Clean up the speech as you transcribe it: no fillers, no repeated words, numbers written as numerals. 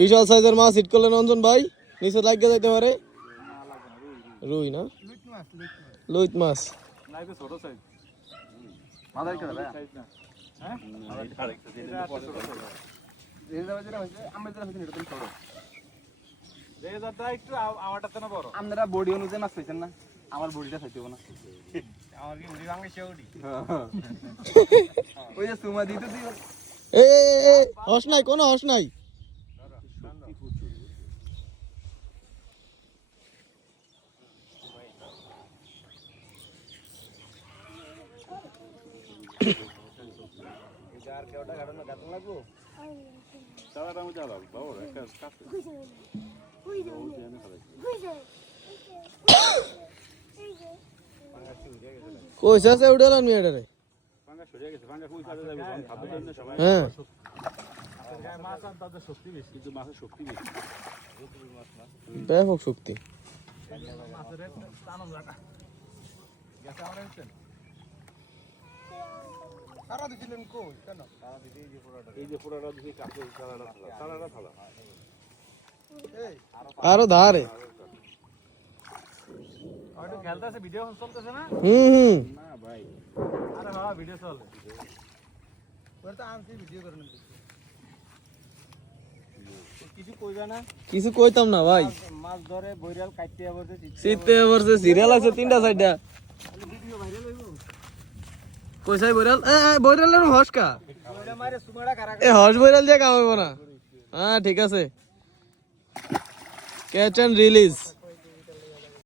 বিশাল সাইজের মাছ হিট করলেন অঞ্জন ভাই, নিচে লাগিয়ে যাইতে পারে। রুই না, লুইত মাছ। আপনারা বডি অনুযায়ী মাছ পাইছেন না, আমার বডিটা খাইতে হবে না। ওই যে সুমা দিতে দিও। হস নাই, কোনো হস নাই। কইছে আছে উড়ালাম মেয়েটারে। হ্যাঁ ব্যাপক শক্তি। আরো ধারে খেলতেছে, ভিডিও চলতেছে না? না ভাই, আরে বাবা ভিডিও চলে। কিছু কইতাম না ভাই, মাছ ধরে বইরাল কাটতে আবরছে, চিত্তে আবরছে, সিরিয়াল আছে তিনটা চারটা। কইছাই বইরাল, বইরালের হসকা হস বইরাল দিয়ে কামাইব না। হ্যাঁ ঠিক আছে, ক্যাচ এন্ড রিলিজ।